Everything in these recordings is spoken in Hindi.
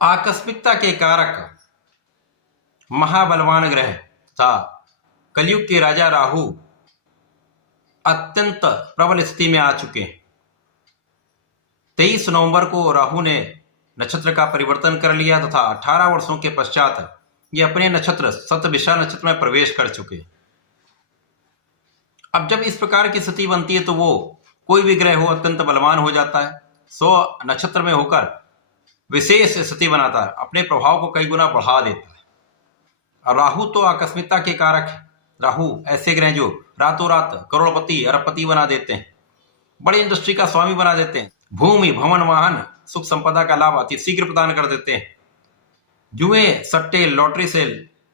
आकस्मिकता के कारक महाबलवान ग्रह तथा कलयुग के राजा राहु अत्यंत प्रबल स्थिति में आ चुके हैं। 23 नवंबर को राहु ने नक्षत्र का परिवर्तन कर लिया तथा 18 वर्षों के पश्चात ये अपने नक्षत्र शतभिषा नक्षत्र में प्रवेश कर चुके। अब जब इस प्रकार की स्थिति बनती है तो वो कोई भी ग्रह हो अत्यंत बलवान हो जाता है। 100 नक्षत्र में होकर विशेष स्थिति बनाता है, अपने प्रभाव को कई गुना बढ़ा देता है। और राहु तो आकस्मिकता के कारक है। राहु ऐसे ग्रह जो रातों रात करोड़पति अरबपति बना देते हैं, बड़ी इंडस्ट्री का स्वामी बना देते हैं, भूमि भवन वाहन सुख संपदा का लाभ अति शीघ्र प्रदान कर देते हैं, जुए सट्टे लॉटरी से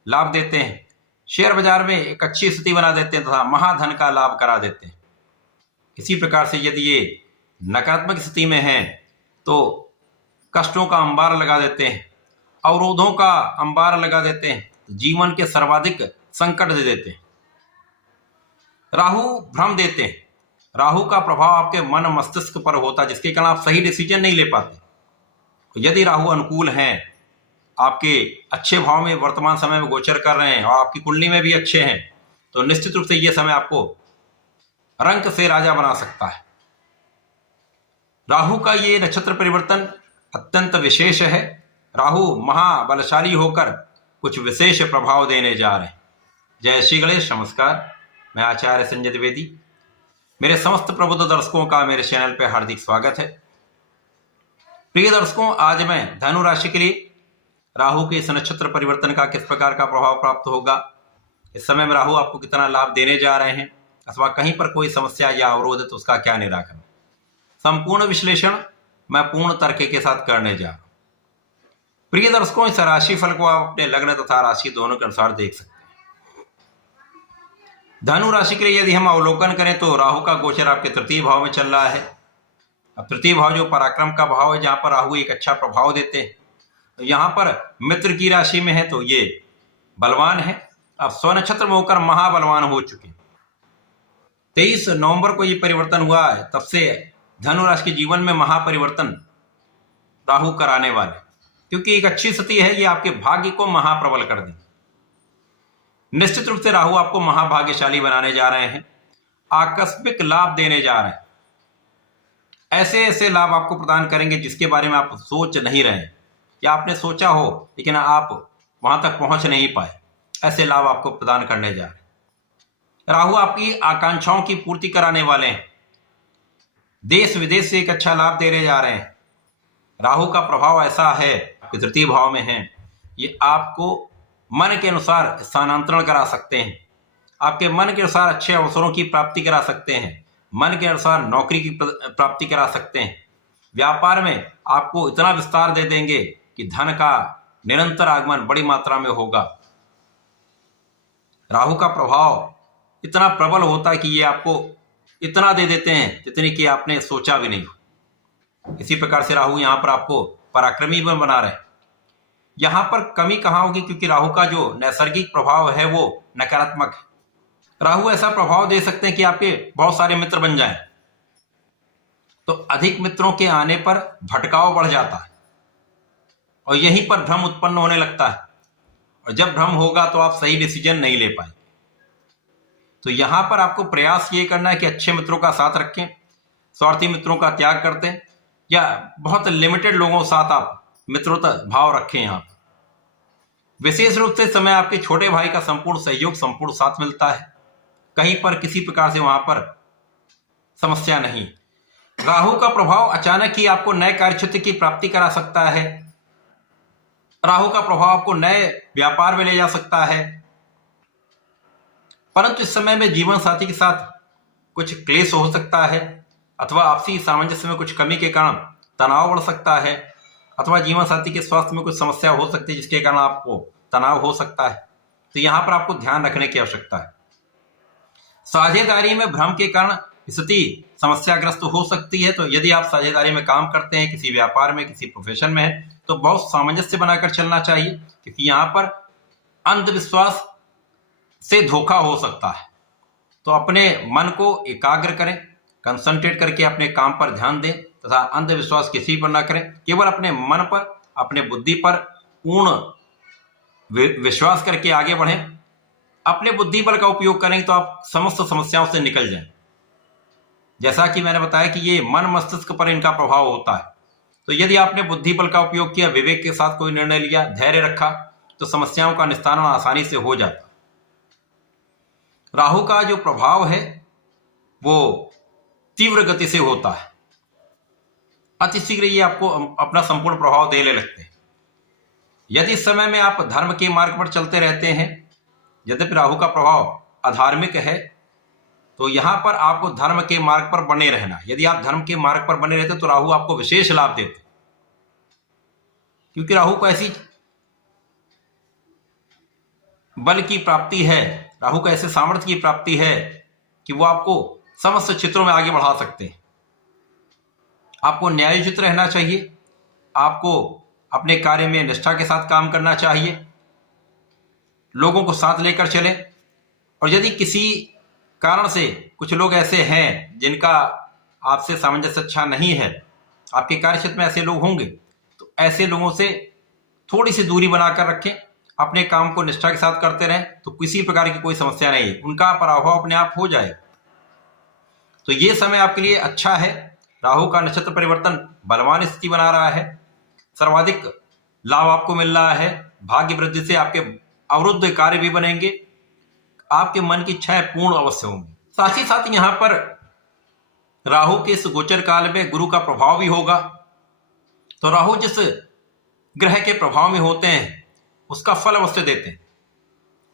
लाभ देते हैं, शेयर बाजार में एक अच्छी स्थिति बना देते हैं तथा महाधन का लाभ करा देते हैं। इसी प्रकार से यदि ये नकारात्मक स्थिति में है तो कष्टों का अंबार लगा देते हैं, अवरोधों का अंबार लगा देते हैं, जीवन के सर्वाधिक संकट दे देते हैं। राहु भ्रम देते हैं। राहु का प्रभाव आपके मन मस्तिष्क पर होता है, जिसके कारण आप सही डिसीजन नहीं ले पाते। तो यदि राहु अनुकूल हैं, आपके अच्छे भाव में वर्तमान समय में गोचर कर रहे हैं और आपकी कुंडली में भी अच्छे हैं, तो निश्चित रूप से यह समय आपको रंक से राजा बना सकता है। राहु का ये नक्षत्र परिवर्तन अत्यंत विशेष है। राहु महाबलशाली होकर कुछ विशेष प्रभाव देने जा रहे हैं। जय श्री गणेश। नमस्कार, मैं आचार्य संजय द्विवेदी। मेरे समस्त प्रबुद्ध दर्शकों का मेरे चैनल पर हार्दिक स्वागत है। प्रिय दर्शकों, आज मैं धनु राशि के लिए राहु के इस नक्षत्र परिवर्तन का किस प्रकार का प्रभाव प्राप्त होगा, इस समय में राहु आपको कितना लाभ देने जा रहे हैं, अथवा कहीं पर कोई समस्या या अवरोध है तो उसका क्या निराकरण, संपूर्ण विश्लेषण मैं पूर्ण तर्क के साथ करने जा रहा हूं। प्रिय दर्शकों, इस राशि फल को आप अपने लग्न तथा राशि दोनों के अनुसार देख सकते हैं। धनु राशि के लिए यदि हम अवलोकन करें तो राहु का गोचर आपके तृतीय भाव में चल रहा है। अब तृतीय भाव जो पराक्रम का भाव है, जहां पर राहु एक अच्छा प्रभाव देते हैं, तो यहां पर मित्र की राशि में है तो ये बलवान है। अब स्वनक्षत्र में होकर महाबलवान हो चुके। 23 नवंबर को ये परिवर्तन हुआ है, तब से धनु राशि के जीवन में महापरिवर्तन राहु कराने वाले, क्योंकि एक अच्छी स्थिति है, ये आपके भाग्य को महाप्रबल कर देगी। निश्चित रूप से राहु आपको महाभाग्यशाली बनाने जा रहे हैं, आकस्मिक लाभ देने जा रहे हैं। ऐसे ऐसे लाभ आपको प्रदान करेंगे जिसके बारे में आप सोच नहीं रहे हैं, या आपने सोचा हो लेकिन आप वहां तक पहुंच नहीं पाए। ऐसे लाभ आपको प्रदान करने जा रहे हैं। राहु आपकी आकांक्षाओं की पूर्ति कराने वाले हैं। देश विदेश से एक अच्छा लाभ देने जा रहे हैं। राहु का प्रभाव ऐसा है, आपके तृतीय भाव में है, ये आपको मन के अनुसार स्थानांतरण करा सकते हैं, आपके मन के अनुसार अच्छे अवसरों की प्राप्ति करा सकते हैं, मन के अनुसार नौकरी की प्राप्ति करा सकते हैं। व्यापार में आपको इतना विस्तार दे देंगे कि धन का निरंतर आगमन बड़ी मात्रा में होगा। राहु का प्रभाव इतना प्रबल होता है कि ये आपको इतना दे देते हैं जितनी कि आपने सोचा भी नहीं हो। इसी प्रकार से राहु यहां पर आपको पराक्रमी भी बना रहे हैं। यहां पर कमी कहां होगी, क्योंकि राहु का जो नैसर्गिक प्रभाव है वो नकारात्मक है। राहु ऐसा प्रभाव दे सकते हैं कि आपके बहुत सारे मित्र बन जाएं, तो अधिक मित्रों के आने पर भटकाव बढ़ जाता है और यहीं पर भ्रम उत्पन्न होने लगता है। और जब भ्रम होगा तो आप सही डिसीजन नहीं ले पाएंगे। तो यहां पर आपको प्रयास ये करना है कि अच्छे मित्रों का साथ रखें, स्वार्थी मित्रों का त्याग करते हैं, या बहुत लिमिटेड लोगों के साथ आप मित्रता भाव रखें। यहां विशेष रूप से समय आपके छोटे भाई का संपूर्ण सहयोग, संपूर्ण साथ मिलता है। कहीं पर किसी प्रकार से वहां पर समस्या नहीं। राहु का प्रभाव अचानक ही आपको नए कार्यक्षेत्र की प्राप्ति करा सकता है। राहु का प्रभाव आपको नए व्यापार में ले जा सकता है। परंतु इस समय में जीवन साथी के साथ कुछ क्लेश हो सकता है, अथवा आपसी सामंजस्य में कुछ कमी के कारण तनाव बढ़ सकता है, अथवा जीवन साथी के स्वास्थ्य में कुछ समस्या हो सकती है जिसके कारण आपको तनाव हो सकता है। तो यहां पर आपको ध्यान रखने की आवश्यकता है। साझेदारी में भ्रम के कारण स्थिति समस्याग्रस्त हो सकती है। तो यदि आप साझेदारी में काम करते हैं, किसी व्यापार में, किसी प्रोफेशन में है, तो बहुत सामंजस्य बनाकर चलना चाहिए, क्योंकि यहां पर अंधविश्वास से धोखा हो सकता है। तो अपने मन को एकाग्र करें, कंसंट्रेट करके अपने काम पर ध्यान दें तथा अंधविश्वास किसी पर ना करें। केवल अपने मन पर अपने बुद्धि पर पूर्ण विश्वास करके आगे बढ़ें। अपने बुद्धि बल का उपयोग करेंगे तो आप समस्त समस्याओं से निकल जाएं। जैसा कि मैंने बताया कि ये मन मस्तिष्क पर इनका प्रभाव होता है, तो यदि आपने बुद्धि बल का उपयोग किया, विवेक के साथ कोई निर्णय लिया, धैर्य रखा, तो समस्याओं का निस्तारण आसानी से हो जाता। राहु का जो प्रभाव है वो तीव्र गति से होता है, अतिशीघ्र ये आपको अपना संपूर्ण प्रभाव देने लगते हैं। यदि इस समय में आप धर्म के मार्ग पर चलते रहते हैं, यद्यपि राहु का प्रभाव अधार्मिक है, तो यहां पर आपको धर्म के मार्ग पर बने रहना। यदि आप धर्म के मार्ग पर बने रहते तो राहु आपको विशेष लाभ देते, क्योंकि राहु को ऐसी बल की प्राप्ति है, राहु को ऐसे सामर्थ्य की प्राप्ति है कि वो आपको समस्त क्षेत्रों में आगे बढ़ा सकते हैं। आपको न्यायोचित रहना चाहिए, आपको अपने कार्य में निष्ठा के साथ काम करना चाहिए, लोगों को साथ लेकर चलें। और यदि किसी कारण से कुछ लोग ऐसे हैं जिनका आपसे सामंजस्य अच्छा नहीं है, आपके कार्य क्षेत्र में ऐसे लोग होंगे, तो ऐसे लोगों से थोड़ी सी दूरी बनाकर रखें, अपने काम को निष्ठा के साथ करते रहें, तो किसी प्रकार की कोई समस्या नहीं है, उनका पराभव अपने आप हो जाएगा। तो ये समय आपके लिए अच्छा है। राहु का नक्षत्र परिवर्तन बलवान स्थिति बना रहा है, सर्वाधिक लाभ आपको मिल रहा है, भाग्य वृद्धि से आपके अवरुद्ध कार्य भी बनेंगे, आपके मन की इच्छाएं पूर्ण अवश्य होंगी। साथ ही साथ यहां पर राहु के इस गोचर काल में गुरु का प्रभाव भी होगा, तो राहु जिस ग्रह के प्रभाव में होते हैं उसका फल अवश्य देते हैं।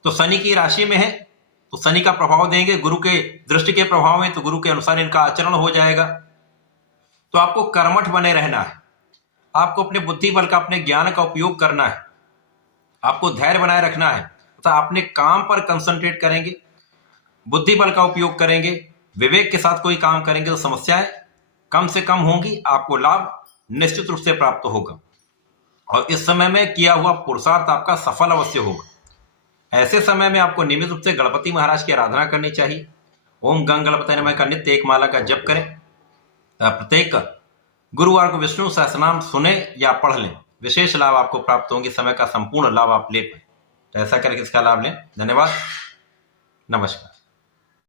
तो शनि की राशि में है तो शनि का प्रभाव देंगे, गुरु के दृष्टि के प्रभाव में तो गुरु के अनुसार इनका आचरण हो जाएगा। तो आपको कर्मठ बने रहना है, आपको अपने बुद्धि बल का, अपने ज्ञान का उपयोग करना है, आपको धैर्य बनाए रखना है, तो अपने काम पर कंसंट्रेट करेंगे, बुद्धि बल का उपयोग करेंगे, विवेक के साथ कोई काम करेंगे तो समस्याएं कम से कम होंगी, आपको लाभ निश्चित रूप से प्राप्त होगा। और इस समय में किया हुआ पुरुषार्थ आपका सफल अवश्य होगा। ऐसे समय में आपको नियमित रूप से गणपति महाराज की आराधना करनी चाहिए। ओम गंग गणपति नमः का नित्य एक माला का जप करें। प्रत्येक गुरुवार को विष्णु सहस्रनाम सुने या पढ़ लें, विशेष लाभ आपको प्राप्त होंगे, समय का संपूर्ण लाभ आप ले पाए। तो ऐसा करके इसका लाभ लें। धन्यवाद, नमस्कार।